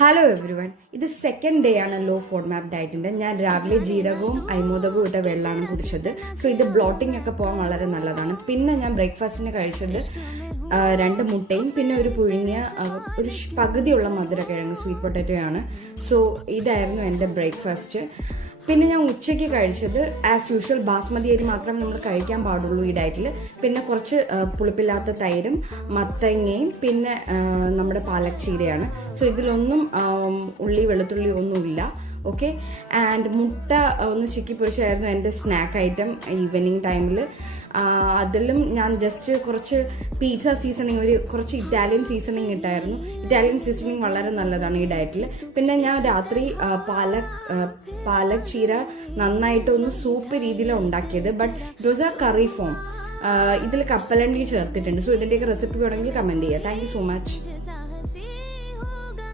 Hello every one, ഇത് second day ആണ് law ഫോഡ്മാപ്പ് ഡയറ്റിന്റെ. ഞാൻ രാവിലെ ജീരകവും അയ്മോദകവും ഇട്ട വെള്ളമാണ് കുടിച്ചത്. സോ ഇത് ബ്ലോട്ടിംഗ് ഒക്കെ പോകാൻ വളരെ നല്ലതാണ്. പിന്നെ ഞാൻ ബ്രേക്ക്ഫാസ്റ്റിന് കഴിച്ചത് 2 മുട്ടയും പിന്നെ ഒരു പുഴുങ്ങിയ ഒരു പകുതിയുള്ള മധുരക്കിഴങ്ങ് സ്വീറ്റ് പൊട്ടാറ്റോയാണ്. സോ ഇതായിരുന്നു എൻ്റെ ബ്രേക്ക്ഫാസ്റ്റ്. പിന്നെ ഞാൻ ഉച്ചയ്ക്ക് കഴിച്ചത് ആസ് യൂഷ്വൽ ബാസ്മതി അരി മാത്രം നമ്മൾ കഴിക്കാൻ പാടുള്ളൂ ഈ ഡയറ്റിൽ. പിന്നെ കുറച്ച് പുളിപ്പില്ലാത്ത തൈരും മത്തങ്ങയും പിന്നെ നമ്മുടെ പാലക് ചീരയാണ്. സോ ഇതിലൊന്നും ഉള്ളി വെളുത്തുള്ളി ഒന്നുമില്ല. ഓക്കെ, ആൻഡ് മുട്ട ഒന്ന് ചിക്കി പൊരിച്ചായിരുന്നു എൻ്റെ സ്നാക്ക് ഐറ്റം ഈവനിങ് ടൈമിൽ. അതിലും ഞാൻ ജസ്റ്റ് കുറച്ച് പിസ്സ സീസണിങ്, കുറച്ച് ഇറ്റാലിയൻ സീസണിങ് ഇട്ടായിരുന്നു. ഇറ്റാലിയൻ സീസണിങ് വളരെ നല്ലതാണ് ഈ ഡയറ്റിൽ. പിന്നെ ഞാൻ രാത്രി പാലക് ചീര നന്നായിട്ട് ഒന്ന് സൂപ്പ് രീതിയിലാണ് ഉണ്ടാക്കിയത്. But it was A curry form. ഇതിൽ കപ്പലണ്ടി ചേർത്തിട്ടുണ്ട്. സോ ഇതിൻ്റെയൊക്കെ റെസിപ്പി വേണമെങ്കിൽ കമൻറ്റ് ചെയ്യുക. Thank you so much.